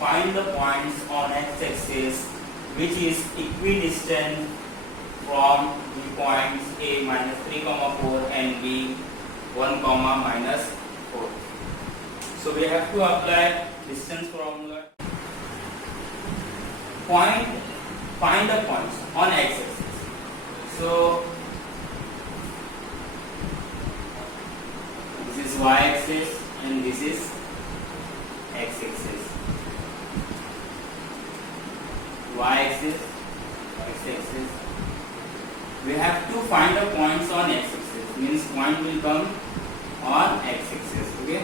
find the points on x-axis which is equidistant from the points a minus 3 comma 4 and b 1 comma minus 4. So we have to apply distance formula. Find the points on x-axis. So this is y-axis and this is x-axis. Y-axis, x-axis. We have to find the points on x-axis. Means point will come on x-axis. Okay.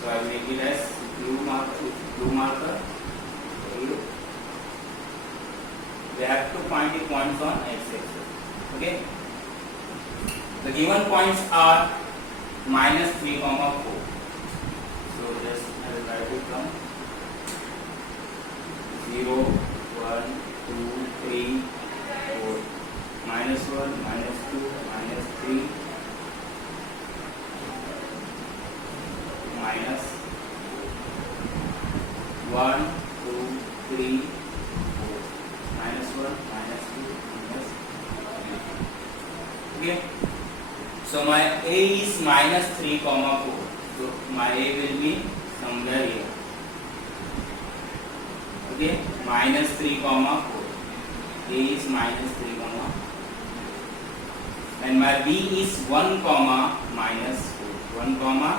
So I will make it as blue marker. We have to find the points on x-axis. Okay. The given points are minus 3 comma 4. So just I will write it down. 0, 1, 2, 3, 4. Minus 1, minus 2, minus 3, minus 1, 2, 3, 4. Minus 1, minus 2, minus 3. Okay. So my A is minus 3 comma 4. So my A will be somewhere here. Okay. Minus 3 comma 4. A is minus 3 comma. And my B is 1 comma minus 4. 1 comma.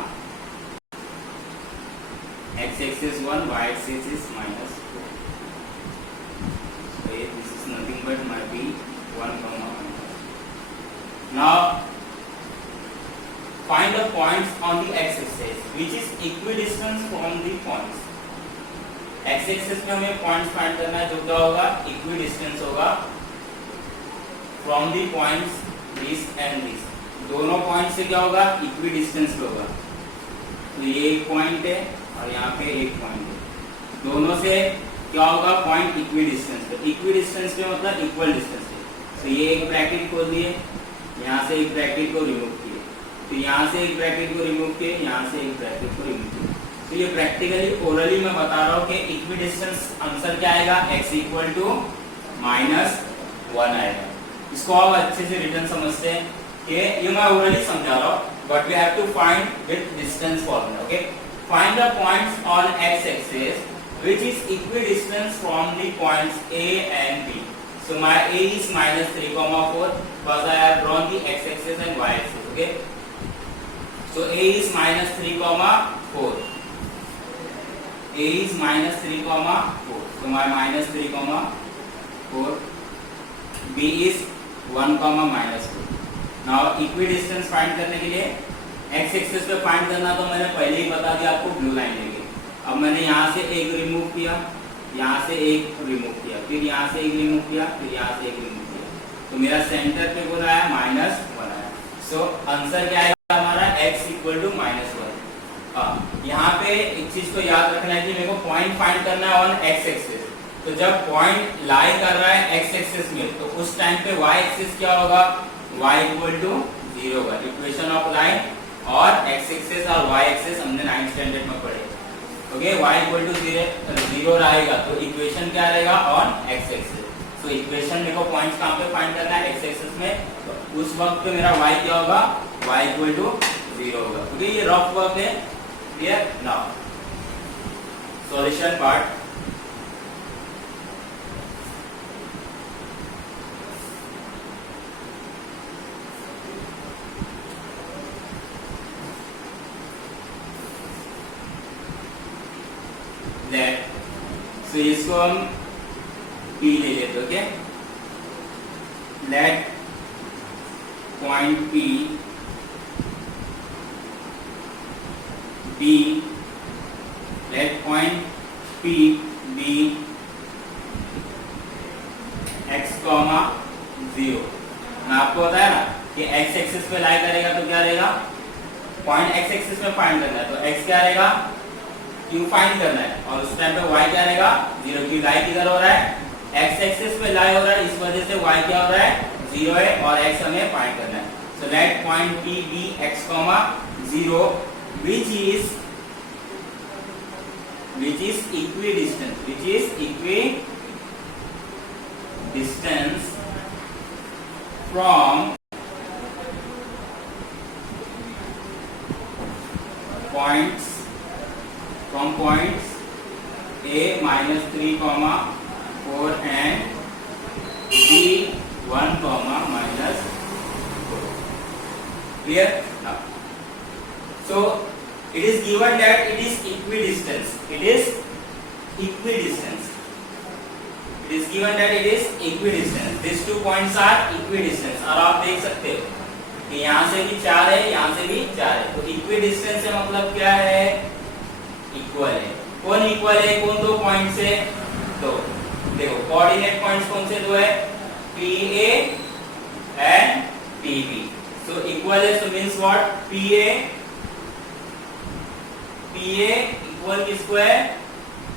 X-axis 1, y-axis is minus 4. So this is nothing but my B 1 comma minus. Now find the points on the x-axis which is equidistant from the points. x-axis में हमें points find करना है जो क्या होगा equidistance होगा from the points this and this. दोनों point से क्या होगा इक्विडिस्टेंस होगा. तो ये एक पॉइंट है और यहाँ पे एक पॉइंट है. दोनों से क्या होगा पॉइंट इक्विडिस्टेंस. तो इक्विडिस्टेंस के मतलब इक्वल डिस्टेंस है. तो ये एक ब्रैकेट खोल दिए, यहाँ से एक ब्रैकेट को रिमूव किए, तो यहाँ से एक ब्रैकेट को रिमूव किए, यहाँ से एक ब्रैकेट को रिमूव किए. तो ये प्रैक्टिकली ओरली मैं बता रहा हूँ कि इक्विडिस्टेंस आंसर क्या आएगा x इक्वल टू -1 आएगा. इसको आप अच्छे से रिटर्न समझते हैं कि ये मैं ओरली समझा रहा हूँ but we have to find with distance formula. Okay. Find the points on x axis which is equidistant from the points A and B. So my A is -3, 4 because I have drawn the x axis and y axis. Okay. So A is -3, 4. A is -3, 4. So my -3, 4. B is 1, -4. Now equidistance find करने के लिए x axis पे find करना तो मैंने पहले ही बता दिया आपको ब्लू लाइन लेके. अब मैंने यहाँ से एक रिमूव किया, यहाँ से एक रिमूव किया, फिर यहाँ से एक रिमूव किया, फिर यहाँ से एक रिमूव किया, तो मेरा सेंटर पे बोला है -1 आया. सो आंसर क्या आएगा हमारा x इक्वल टू -1. यहाँ पे एक चीज को याद रखना है कि मेरे को पॉइंट फाइंड करना है ऑन x एक्सिस. तो जब पॉइंट लाई कर रहा है x एक्सिस में तो उस टाइम पे y एक्सिस क्या होगा y इक्वल टू 0 होगा. इक्वेशन ऑफ लाइन और x एक्सिस और y एक्सिस हमने 9th स्टैंडर्ड में पढ़े. ओके. y इक्वल टू 0 रहेगा तो इक्वेशन क्या रहेगा on x axis. So equation मेरे को पॉइंट्स कहाँ पे फाइंड करना है x एक्सिस में. तो उस वक्त पे मेरा y क्या होगा y इक्वल टू 0 होगा. ओके. ये रफ वर्क है. Clear. Now solution part. So इसको हम P ले लेते. Okay. Let point P B, let point P B x, 0. आपको पता है ना कि x एक्सिस पे लाई करेगा तो क्या रहेगा पॉइंट x एक्सिस में फाइंड करना है. तो x क्या रहेगा Q फाइंड करना है और उस टाइम पे y क्या रहेगा 0. Q लाई किधर हो रहा है x एक्सिस पे लाई हो रहा है, इस वजह से y क्या हो रहा है 0 है और x हमें फाइंड करना है. So let point P be x, 0 which is which is equidistance from points a minus 3 comma 4 and b 1 comma minus 4. Clear? Now, so it is given that it is equidistance. It is given that it is equidistance. These two points are equidistance. और आप देख सकते हो कि यहाँ से भी 4 है, यहाँ से भी 4 है. तो equidistance से मतलब क्या है? इक्वल है. कौन इक्वल है? कौन दो पॉइंट से? तो देखो कोऑर्डिनेट पॉइंट्स कौन से दो है? PA and PB. So equal है, so means what? PA equal किसको है?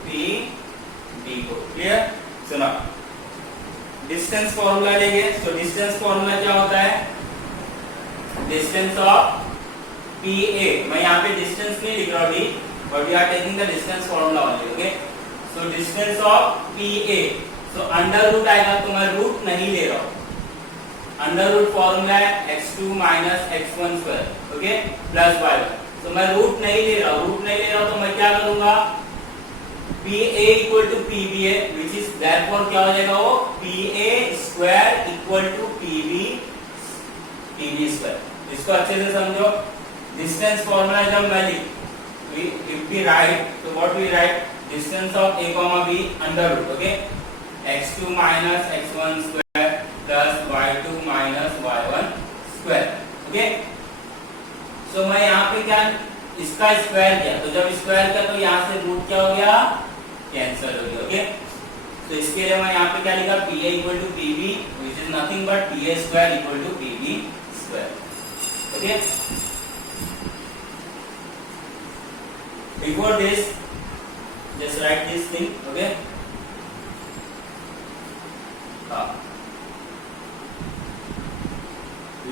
PB को. क्लियर? सुनो, डिस्टेंस फॉर्मूला लेंगे. सो डिस्टेंस फॉर्मूला क्या होता है? Distance of PA. मैं यहाँ पे डिस्टेंस नहीं लिख रहा अभी, but we are taking the distance formula only. Okay, so distance of PA. So under root आएगा, तो मैं रूट नहीं ले रहा हूँ. अंडर रूट फॉर्मूला है x2 minus x1 square. Okay, plus y1. तो मैं रूट नहीं ले रहा हूँ, तो मैं क्या करूंगा? PA equal to PB है, which is therefore क्या हो जाएगा? वो PA square equal to PB square. इसको अच्छे से समझो. डिस्टेंस फॉर्मूला जब मैं if we write, so what we write? Distance of a comma b under root. Okay, x2 minus x1 square plus y2 minus y1 square. Okay, so मैं यहाँ पे क्या इसका स्क्वायर किया, तो जब स्क्वायर किया तो यहाँ से रूट क्या हो गया? कैंसिल हो गया. ओके, तो इसके लिए मैं यहाँ पे क्या लिखा? PA equal to PB, which is nothing but PA square equal to PB square. Okay, before this, just write this thing. Okay,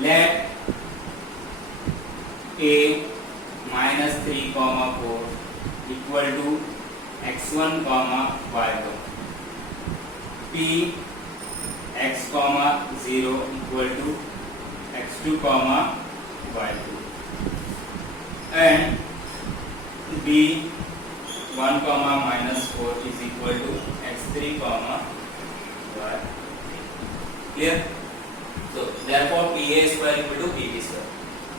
let a minus 3 comma 4 equal to x1 comma y2, p x comma 0 equal to x2 comma y2, and b 1 comma minus 4 is equal to x3 comma y. Clear? So therefore PA square equal to PB square.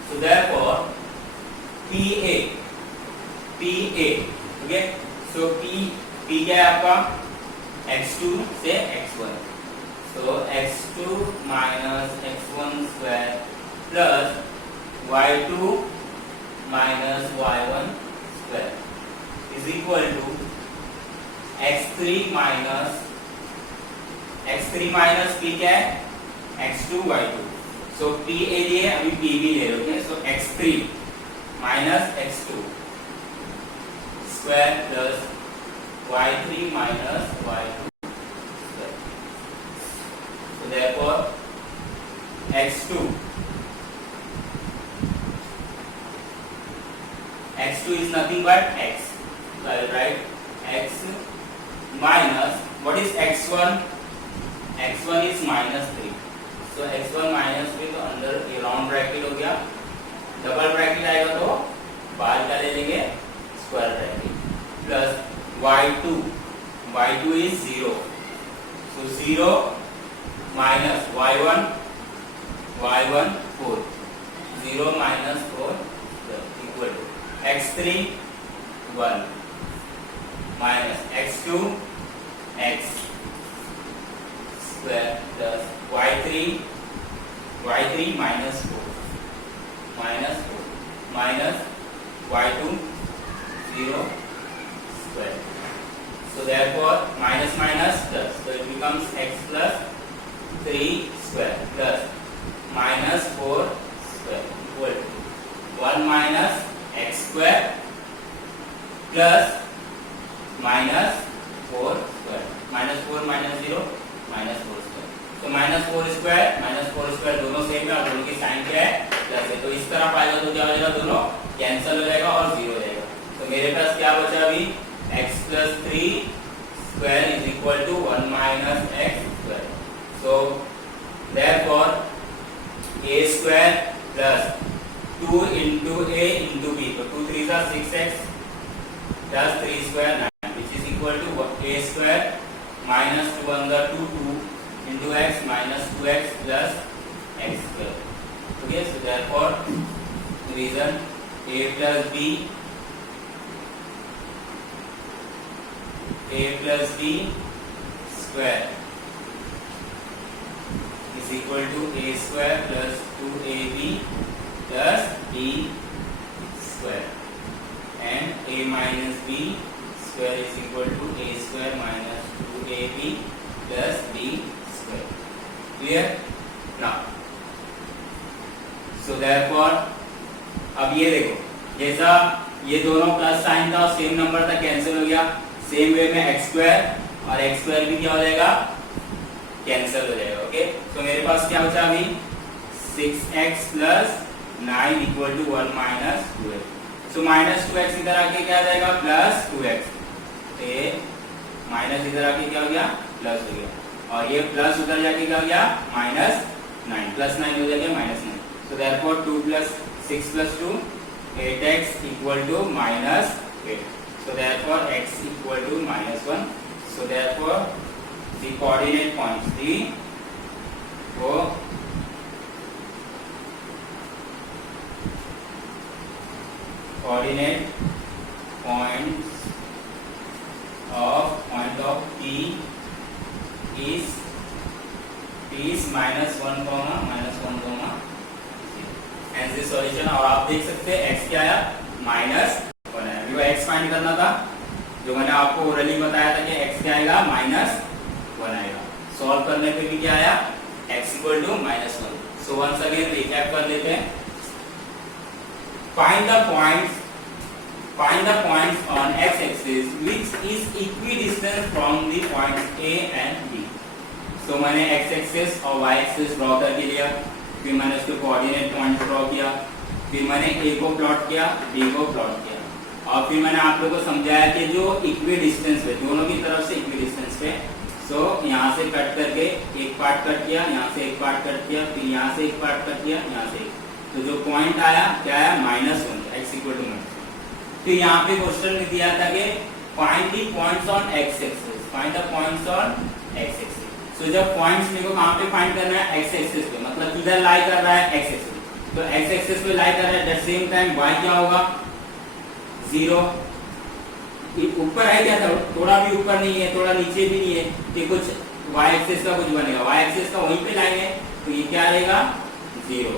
So therefore PA. Okay, so P क्या है आपका? x2 से x1. So x2 minus x1 square plus y2 minus y1 square is equal to x3 minus p क्या है? x2 y2. So PA लिए अभी PB ले लो. Okay, so x3 minus x2 square plus y3 minus y2 square. So therefore x2 is nothing but x. So I will write x minus, what is x1? x1 is minus 3. So x1 minus 3, तो अंदर ये round bracket हो गया, double bracket आएगा तो बाहर का ले लेंगे square bracket, plus y2 is 0. So 0 minus y1 4. 0 minus 4 equal to x3 1 minus x2 x square plus y3 minus 4 minus y2 0 square. So therefore minus minus plus, so it becomes x plus 3 square plus minus 4 square equal to 1 minus x square plus minus 4 square. Minus 4 minus 0 minus 4 square. तो minus 4 square दोनों same है और दोनों की sign क्या है? Plus है. तो इस तरफ आएगा तो क्या हो जाएगा? दोनों कैंसिल हो जाएगा और 0 हो जाएगा. तो मेरे पास क्या बचा अभी? x plus 3 square is equal to 1 minus x square. So therefore a square plus 2 into a into b. So 2 3s are 6x plus 3 square 9, which is equal to a square minus 2 under 2 2 into x minus 2x plus x square. Okay, so therefore reason a plus b square is equal to a square plus 2ab plus b square, and a minus b square is equal to a square minus 2ab plus b square. Clear? Now so therefore अब ये देखो, जैसा ये दोनों plus sign था same number था, cancel हो गया, सेम वे में एक्स स्क्वायर और एक्स स्क्वायर भी क्या हो जाएगा, कैंसिल हो जाएगा. ओके, तो मेरे पास क्या बचा अभी 6x plus 9 equal to 1 minus 2x. So minus 2x इधर आके क्या आ जाएगा प्लस 2x, ये माइनस इधर आके क्या हो गया प्लस हो गया, और ये प्लस उधर जाके क्या हो गया माइनस 9, प्लस 9 हो जाएगा minus 9. So therefore 2 plus 6 plus 2 8x equal to minus 8. So therefore x equal to minus 1. So therefore the coordinate points, the coordinate points of P is minus 1 comma minus 1 comma. Hence the solution. और आप देख सकते हैं x क्या आया minus 1 आया. जो x find करना था, जो मैंने आपको ओरली बताया था कि x क्या आएगा माइनस 1 आएगा. सॉल्व करने पे भी क्या आया x equal to minus 1. So once again recap कर लेते हैं. Find the points on x axis which is equidistant from the points a and b. So मैंने x एक्सिस और y एक्सिस ड्रॉ करके लिया, फिर मैंने उसके कोऑर्डिनेट पॉइंट ड्रॉ किया, फिर मैंने a को प्लॉट किया, b को प्लॉट किया, और फिर मैंने आप लोगों को समझाया कि जो इक्वी डिस्टेंस पे दोनों की तरफ से इक्वी डिस्टेंस पे, सो यहाँ से कट करके एक पार्ट कट किया, यहाँ से एक पार्ट कट किया, फिर यहाँ से एक पार्ट कट किया, यहाँ से एक, तो जो पॉइंट आया क्या आया -1, x इक्वल टू -1. फिर यहाँ पे क्वेश्चन में दिया था कि find the points on x axis, find the points on x axis. So जब पॉइंट्स मेरे को कहाँ पे फाइंड करना है x एक्सिस पे, मतलब किधर लाई कर रहा है x एक्सिस, तो x एक्सिस पे लाई कर रहा है, एट सेम टाइम y क्या होगा 0. ऊपर है क्या था, थोड़ा भी ऊपर नहीं है, थोड़ा नीचे भी नहीं है, कि कुछ y एक्सिस का कुछ बनेगा, y एक्सिस का वहीं पे लाएंगे तो ये क्या रहेगा 0.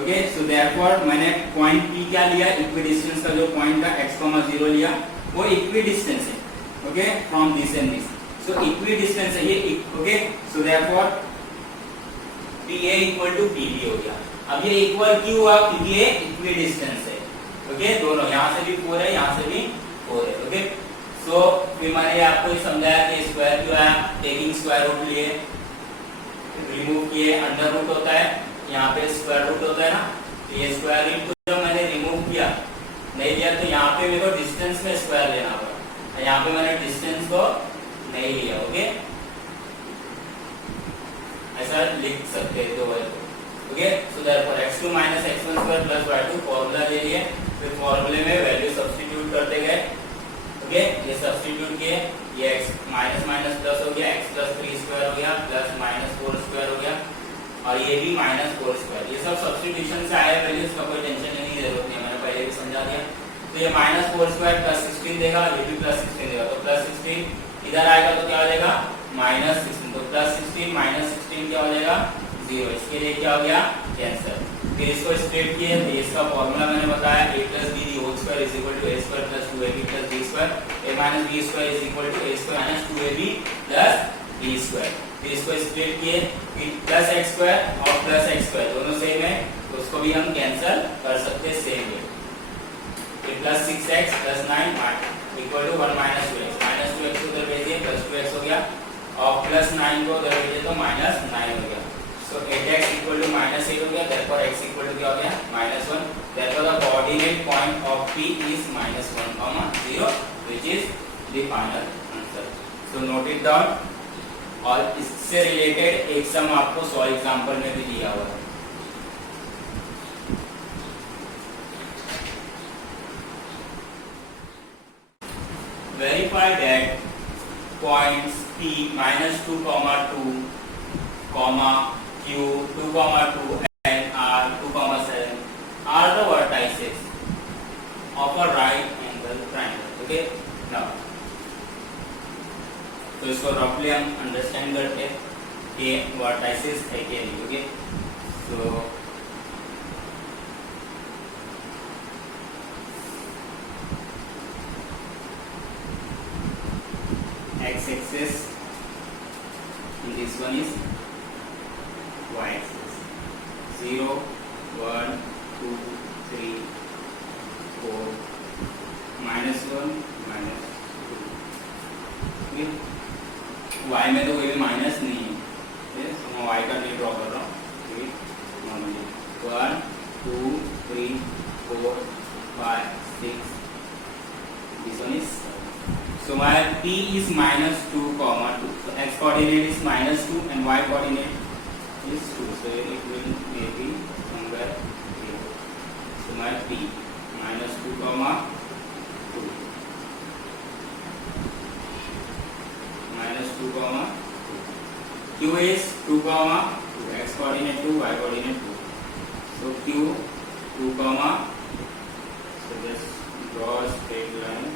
ओके, सो देयरफॉर मैंने पॉइंट P क्या लिया, इक्विडिस्टेंस का जो पॉइंट था x, 0 लिया, वो इक्विडिस्टेंस है. Okay, from this and this, so equidistance है ये. Okay, so therefore PA equal to PB हो गया. अब ये इक्वल क्यों हुआ, क्योंकि ये इक्विडिस्टेंस है. ओके, दोनों यहाँ से भी 4 है, यहाँ से भी 4 है. ओके, सो फिर मैंने आपको ये समझाया कि स्क्वायर क्यों आया, टेकिंग स्क्वायर रूट लिए, रिमूव किए, अंडर रूट होता है, यहाँ पे स्क्वायर रूट होता है ना, तो ये स्क्वायर रूट को जब मैंने रिमूव किया नहीं लिया, तो यहाँ पे मेरे को डिस्टेंस में स्क्वायर लेना पड़ा, यहाँ पे मैंने डिस्टेंस को नहीं लिया. ओके, ऐसा लिख सकते हैं दो बार. Okay, so therefore x2 - x1 square plus y2 formula ले लिए, फिर फॉर्मूले में वैल्यू सब्स्टिट्यूट करते गए. ओके, ये सब्स्टिट्यूट किए, ये x माइनस माइनस प्लस हो गया, x प्लस 3 स्क्वायर हो गया, प्लस -4 स्क्वायर हो गया, और ये भी -4 स्क्वायर. ये सब सब्स्टिट्यूशन से आया वैल्यूज का, कोई टेंशन लेने की जरूरत नहीं है, मैंने पहले भी समझा दिया. तो ये -4 स्क्वायर प्लस 16 देगा, ये भी प्लस 16 देगा, तो प्लस 16 इधर आएगा तो क्या हो जाएगा -16, तो प्लस 16 -16 क्या हो जाएगा 0. इसके लिए क्या हो गया कैंसिल. फिर इसको स्प्लिट किए, तो इसका फॉर्मूला मैंने बताया a + b the whole square is equal to a square plus 2ab plus b square, a - b square is equal to a square minus 2ab plus b square. फिर इसको split किए, फिर plus x square और plus x square दोनों same है, तो उसको भी हम कैंसिल कर सकते हैं सेम वे. फिर plus 6x plus 9 equal to 1 minus 2x उधर भेज दिए, प्लस 2x हो गया, और प्लस 9 को उधर भेजे तो -9 हो गया. So 8x equal to -8 हो गया, therefore x equal to क्या हो गया -1. Therefore the coordinate point of P is -1, 0, which is the final answer. So note it down. और इससे रिलेटेड एक सम आपको 100 एग्जाम्पल में भी दिया हुआ है। Verify that points P -2, 2, Q 2, 2 and R 2, 7 are the vertices of a right angle triangle. Okay, now तो इसको रफली हम अंडरस्टैंड करते हैं कि वर्टाइसेस है क्या नहीं। Okay, so x axis and this one is y axis, 0, 1, 2, 3, 4, -1, -2। y में तो कोई भी माइनस नहीं है, तो मैं y का नहीं ड्रॉ कर रहा हूँ। 1, 2, 3, 4, 5, 6, this one is, so my P is -2, 2, so x coordinate is -2 and y coordinate is 2, so it will maybe somewhere here. So my P -2, 2, -2, 2, Q is 2, 2, x coordinate 2, y coordinate 2, so Q 2, so just draw a straight line,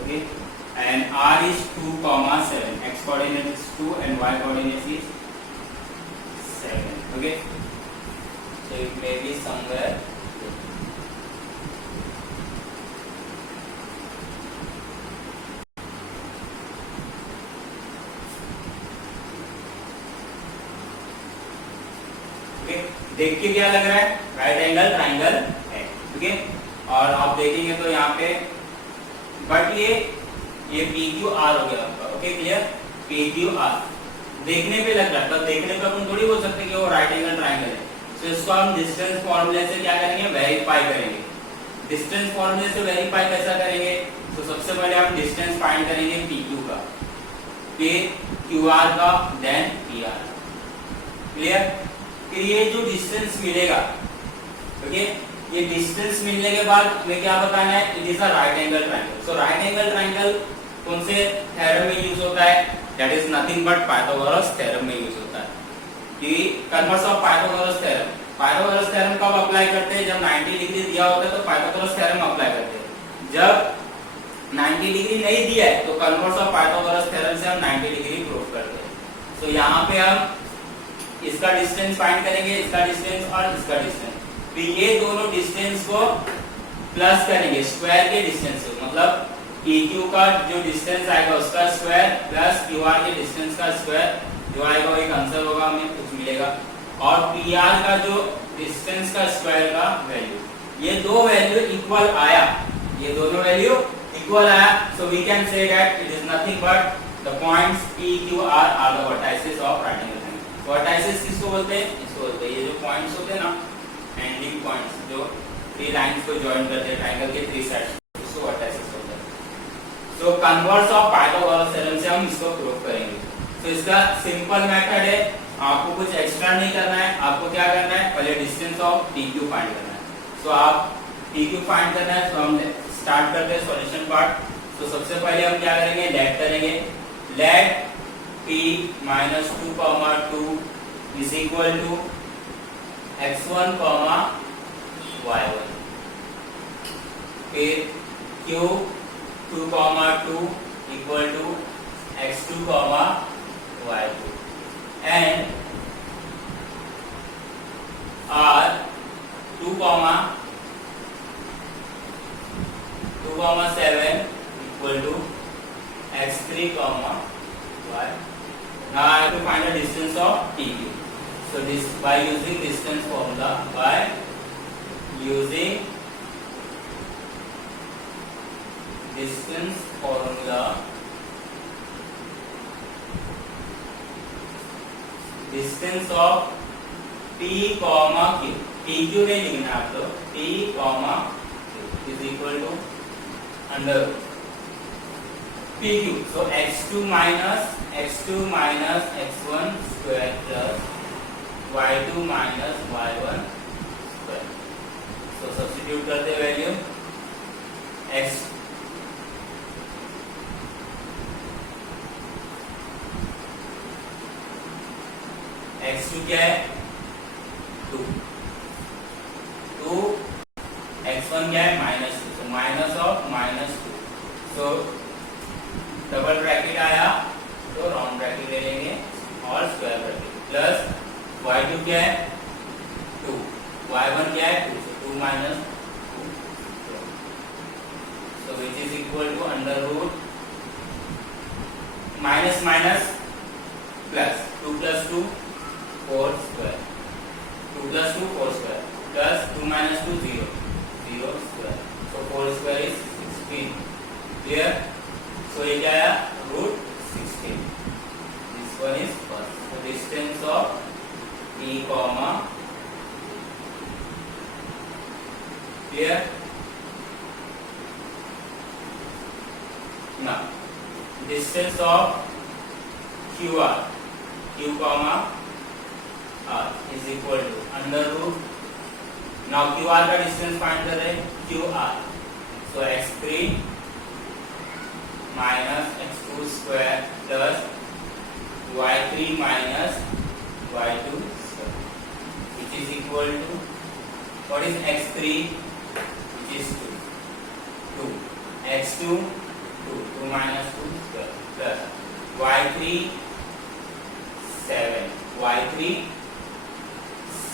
okay, and R is 2, 7, x coordinate is 2 and y coordinate is 7, okay, so it may be somewhere here. देख के क्या लग रहा है, right angle triangle है। ठीक है, और आप देखेंगे तो यहाँ पे बट ये PQR हो गया आपका। ओके, क्लियर, PQR देखने पे लग रहा है, तब देखने पे अपन थोड़ी बोल सकते कि वो राइट एंगल ट्राइंगल है। तो इसको हम डिस्टेंस फॉर्मूले से क्या करेंगे, वेरीफाई करेंगे। डिस्टेंस फॉर्मूले से वेरीफाई कैसा करेंगे, तो सबसे पहले हम डिस्टेंस फाइंड करेंगे PQ का, फिर QR का, देन PR। क्लियर, कि ये जो डिस्टेंस मिलेगा, ओके, ये डिस्टेंस मिलने के बाद हमें क्या बताना है, it is a right angle triangle. So right angle triangle कौन से थ्योरम में यूज होता है, that is nothing but Pythagoras theorem में यूज होता है। कि converse of Pythagoras theorem, Pythagoras theorem कब अप्लाई करते हैं, जब 90 डिग्री दिया होता है तो पाइथागोरस थ्योरम अप्लाई करते हैं। जब 90 डिग्री नहीं दिया है तो कन्वर्स ऑफ पाइथागोरस थ्योरम से हम 90 डिग्री प्रूव करते हैं। सो यहाँ पे हम इसका डिस्टेंस फाइंड करेंगे, इसका डिस्टेंस और इसका डिस्टेंस, तो ये दोनों डिस्टेंस को प्लस करेंगे स्क्वायर के डिस्टेंस से, मतलब PQ का जो डिस्टेंस आएगा उसका स्क्वायर प्लस QR के डिस्टेंस का स्क्वायर, जो आएगा वो एक आंसर होगा, हमें कुछ मिलेगा, और PR का जो डिस्टेंस का स्क्वायर का वैल्यू, ये दो वैल्यू इक्वल आया, ये दोनों वैल्यू इक्वल आया। So we can say that it is nothing but the points PQR are the vertices of right angle triangle. Vertices किसको बोलते हैं, इसको बोलते हैं, ये जो पॉइंट्स होते हैं ना, एंडिंग पॉइंट्स जो थ्री लाइंस को जॉइन करते हैं ट्रायंगल के थ्री साइड्स, इसको वर्टाइसेस बोलते हैं। सो कन्वर्स ऑफ पाइथागोरस थ्योरम से हम इसको प्रूव करेंगे। तो इसका सिंपल मेथड है, आपको कुछ एक्स्ट्रा नहीं करना है, आपको क्या करना है, पहले डिस्टेंस ऑफ PQ फाइंड करना है। सो आप PQ फाइंड करना है, तो हम स्टार्ट करते हैं सॉल्यूशन पार्ट। तो सबसे पहले हम क्या करेंगे, लेट करेंगे, late P -2, 2 is equal to x1, y1, फिर Q 2, 2 equal to x2, y2, and R 2, 7 equal to x3, y. Now I have to find the distance of PQ. So this by using distance formula, by using distance formula, distance of P, Q. P Q नहीं लिखना आप लोग, P comma is equal to under P Q. So x2 minus x1 square plus y2 minus y1 square. So substitute करते value x x2 क्या है 2, x1 क्या है -2, so minus of -2. So double bracket आया तो राउंड ब्रैकेट ले लेंगे और स्क्वायर ब्रैकेट प्लस y2 क्या है 2, y1 क्या है 2, so 2 minus 2, so which is equal to under root minus minus plus 2 plus 2 4 square, 2 plus 2 4 square plus 2 minus 2 0 0 square, so 4 square is 16. Clear? So ये क्या आया root 16. This one is first. The distance of P comma. Clear? Now distance of QR, Q comma R is equal to under root. Now QR का distance find कर रहे हैं QR. So x3 minus x2 square plus y3 minus y2 square, which is equal to what is x3, which is 2, 2 x2 2 minus 2 square plus y3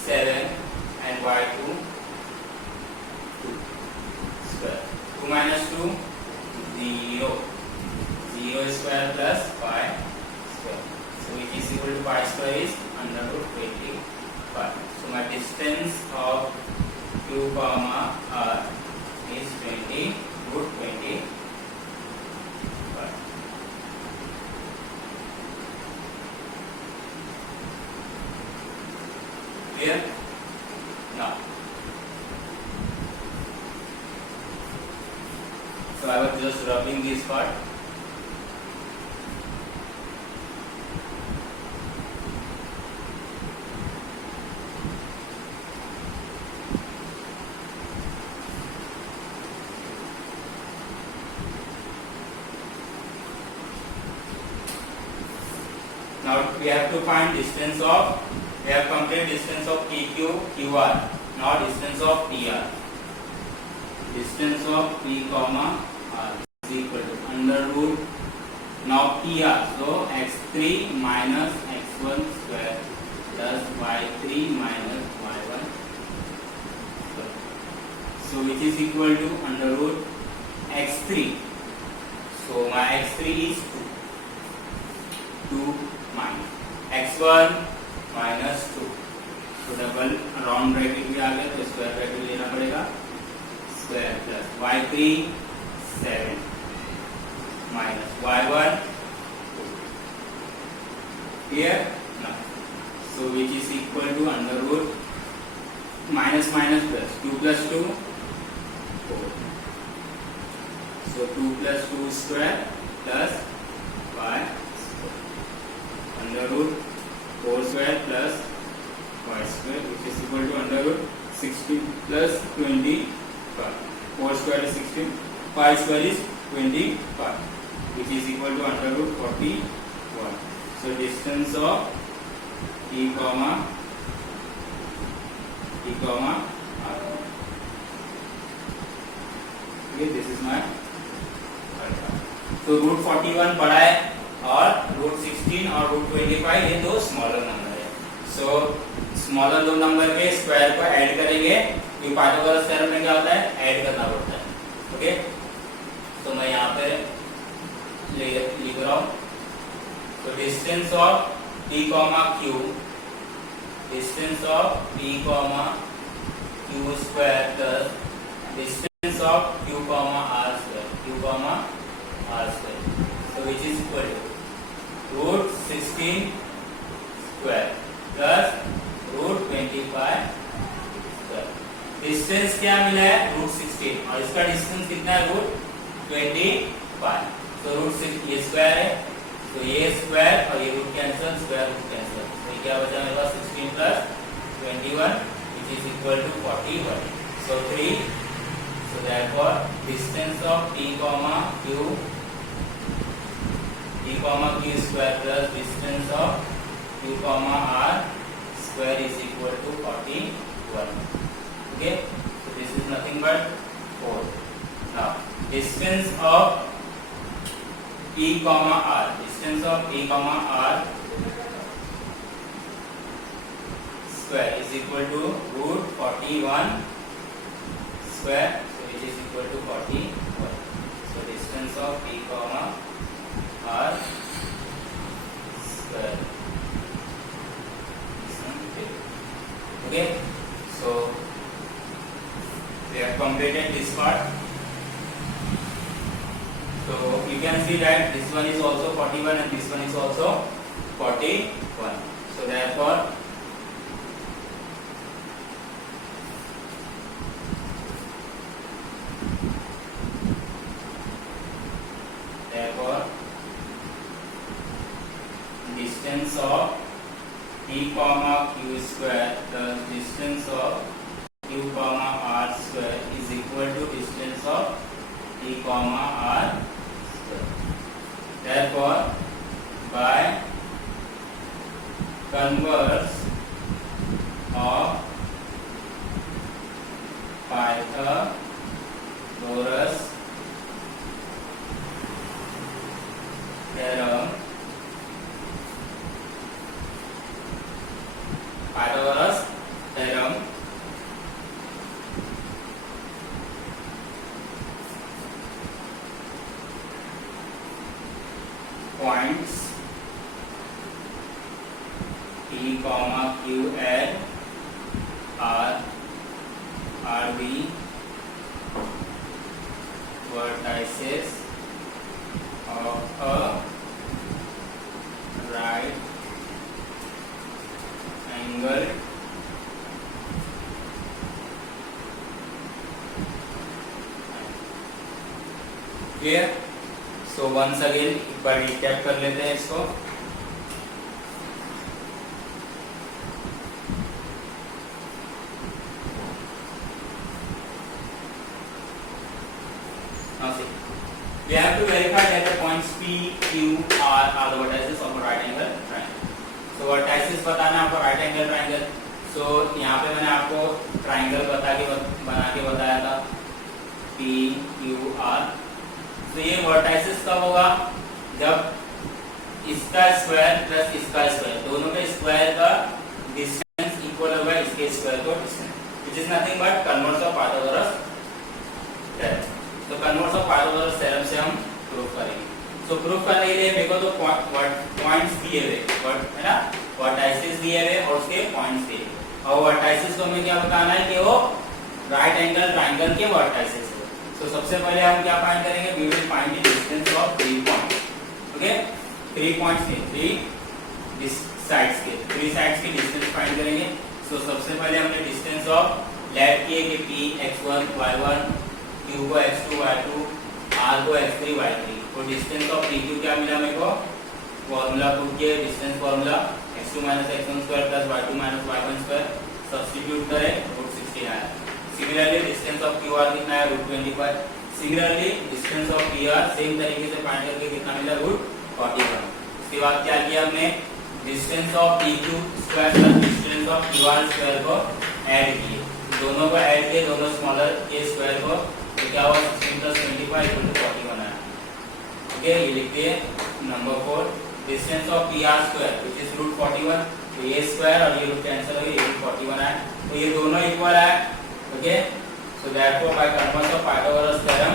7 and y2 2 square, 2 minus 2 0 square plus pi square, so which is equal to pi square is under root 25. So my distance of Q comma R is 20 root 25. Clear? Now, so I was just rubbing this part. Now we have to find distance of, we have complete distance of PQ, QR. Now distance of PR. Distance of P comma R is equal to under root. Now PR. So x3 minus x1 square plus y3 minus y1 square. So which is equal to under root x3. So my x3 is 2 minus x1 minus 2. तो double round bracket भी आ गया तो square bracket लेना पड़ेगा, square plus y3 7 minus y1 2. Clear? Now, so which is equal to under root minus minus plus 2 plus 2 4. So 2 plus 2 square plus y square under root 4 square plus y square, which is equal to under root 16 plus 25. 4 square is 16, 5 square is 25, which is equal to under root 41. So distance of E comma R. Okay, this is my alpha. So root 41 बड़ा है और root 16 और root 25 ये दो smaller number है. सो smaller दो number के square को ऐड करेंगे, क्योंकि पाइथागोरस थ्योरम में क्या होता है, ऐड करना पड़ता है. ओके, तो मैं यहाँ पे लिख रहा हूँ. तो distance of P comma Q, distance of P comma Q square plus distance of Q comma R square, Q comma R square, so which is equal to root 16 square plus root 25 distance क्या मिला है √16 और इसका distance कितना है √25। तो √6 ये square है, तो ये स्क्वायर और ये root cancel, square root cancel, तो क्या बचा मेरे पास 16 plus 21 which is equal to 41. So 3, so therefore distance of t comma q square plus distance of q comma r square is equal to 41. Okay, so this is nothing but 4. Now distance of e comma r, distance of e comma r square is equal to √41 square, so which is equal to 41. So distance of e comma r square. Okay, so we have completed this part. So you can see that this one is also 41 and this one is also 41. So therefore distance of t comma q square plus distance of q comma r square is equal to distance of t comma r square. Therefore by converse of Pythagoras theorem, Pythagoras theorem points P comma Q and R be vertices of a right angle clear. So once again एक बार recap कर लेते हैं इसको. Now see, we have to verify that the points P, Q, R are the vertices of a right angle triangle. So vertices बताना है आपको right angle triangle. So यहाँ पे मैंने आपको triangle बना के बताया था P, Q, R. तो ये वर्टाइसेस कब होगा जब इसका स्क्वायर प्लस इसका स्क्वायर दोनों के स्क्वायर का डिस्टेंस इक्वल होगा इसके स्क्वायर को distance, which is nothing but converse of Pythagoras theorem. तो कन्वर्स ऑफ पाइथागोरस थ्योरम से हम प्रूव करेंगे. सो प्रूव करने के लिए मेरे को तो पॉइंट्स दिए हुए है ना, वर्टाइसेस दिए हुए और उसके पॉइंट्स दिए, और वर्टाइसेस को हमें क्या बताना है कि वो राइट एंगल ट्रायंगल के वर्टाइसेस. तो सबसे पहले हम क्या फाइंड करेंगे, we will find the distance of 3 points. Okay, 3 points के 3 साइड्स के डिस्टेंस फाइंड करेंगे. सो सबसे पहले हमने डिस्टेंस ऑफ लेट किए कि p x1 y1, q को x2 y2, r को x3 y3. तो डिस्टेंस ऑफ pq क्या मिला मेरे को, फार्मूला पुट किए, distance formula x2 - x1 square plus y2 - y1 square, substitute करें √16 आया. Similarly, distance of QR कितना है √25. Similarly, distance of PR same तरीके से फाइंड करके कितना मिला √41. उसके बाद क्या किया हमने, distance of PQ square plus distance of QR square को ऐड किए, दोनों को ऐड किए, दोनों स्मॉलर के स्क्वायर को, तो क्या हुआ 16 + 25 = 41 आया. ओके, ये लिखिए number 4. Distance of PR square which is √41, तो ये स्क्वायर और ये रूट कैंसिल हो गए, ये 41 आया. तो ये दोनों इक्वल है. Okay, so therefore by converse of Pythagoras theorem,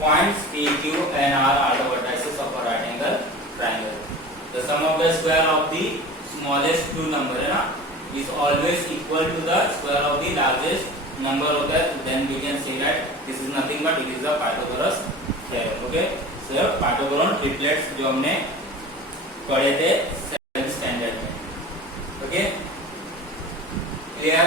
points P, Q and R are the vertices of a right angle triangle. The sum of the square of the smallest two number है ना is always equal to the square of the largest number होता है. Then we can say that this is nothing but it is the Pythagoras theorem. Okay, so Pythagorean triplets जो हमने पढ़े थे 7th standard में. Okay, clear?